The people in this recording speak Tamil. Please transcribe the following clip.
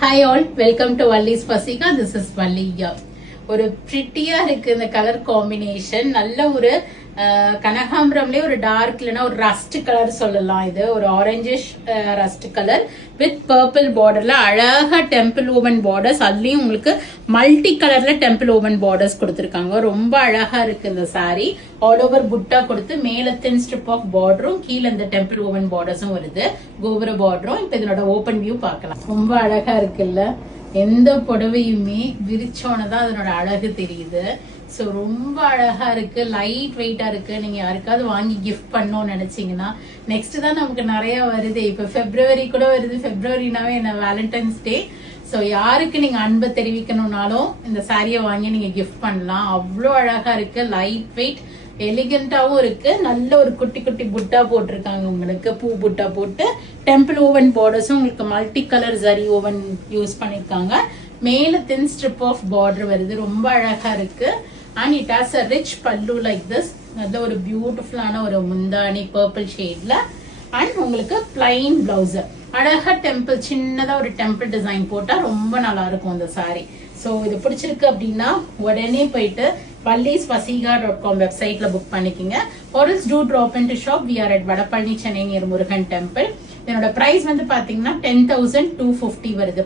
Hi all, welcome to Valli's Fasika. This is Valli here. ஒரு பிரிட்டியா இருக்கு இந்த கலர் காம்பினேஷன். நல்ல ஒரு கனகாம்பரம்லயே ஒரு டார்க் இல்லைன்னா ஒரு ரஸ்ட் கலர் சொல்லலாம். இது ஒரு orangish rust colour with purple பார்டர்ல அழகா டெம்பிள் ஓவன் பார்டர்ஸ். அதுலயும் உங்களுக்கு மல்டி கலர்ல டெம்பிள் ஓவன் பார்டர்ஸ் கொடுத்துருக்காங்க. ரொம்ப அழகா இருக்கு இந்த சாரி. ஆல் ஓவர் புட்டா கொடுத்து மேல தின் ஸ்ட்ரிப் ஆஃப் பார்டரும் கீழே இந்த டெம்பிள் ஓவன் பார்டர்ஸும் வருது, கோபுர பார்டரும். இப்ப இதனோட ஓபன் வியூ பார்க்கலாம். ரொம்ப அழகா இருக்குல்ல. எந்த புடவையுமே விரிச்சோனதான் அதனோட அழகு தெரியுது. ஸோ ரொம்ப அழகா இருக்கு, லைட் வெயிட்டா இருக்கு. நீங்க யாருக்காவது வாங்கி கிஃப்ட் பண்ணணும்னு நினைச்சீங்கன்னா, நெக்ஸ்ட் தான் நமக்கு நிறைய வருது. இப்ப பிப்ரவரி கூட வருது. பிப்ரவரினாவே என்ன வேலண்டைன்ஸ் டே. ஸோ யாருக்கு நீங்க அன்பை தெரிவிக்கணும்னாலும் இந்த சாரியை வாங்கி நீங்க கிஃப்ட் பண்ணலாம். அவ்வளோ அழகா இருக்கு, லைட் வெயிட், எலிகண்டாவும் இருக்கு. நல்ல ஒரு குட்டி குட்டி புட்டா போட்டிருக்காங்க உங்களுக்கு, பூ புட்டா போட்டு. டெம்பிள் ஓவன் பார்டர்ஸும் உங்களுக்கு multi colour zari woven use பண்ணிருக்காங்க. மேல தின் ஸ்ட்ரிப் ஆஃப் பார்டர் வருது, ரொம்ப அழகா இருக்கு. And it has a rich பல்லு லைக் திஸ். நல்ல ஒரு பியூட்டிஃபுல்லான ஒரு முந்தானி பர்பிள் ஷேட்ல. அண்ட் உங்களுக்கு பிளைன் பிளவுஸ், அழகா டெம்பிள், சின்னதா ஒரு டெம்பிள் டிசைன் போட்டா ரொம்ப நல்லா இருக்கும் இந்த சாரி. ஸோ இது பிடிச்சிருக்கு அப்படின்னா உடனே போயிட்டு vallisfasika.com வெப்சைட்ல புக் பண்ணிக்கோங்க. or else do drop into shop. We are at Vadapalani, Chennai, near Murugan temple. இதனோட பிரைஸ் வந்து பாத்தீங்கன்னா 10,250 வருது.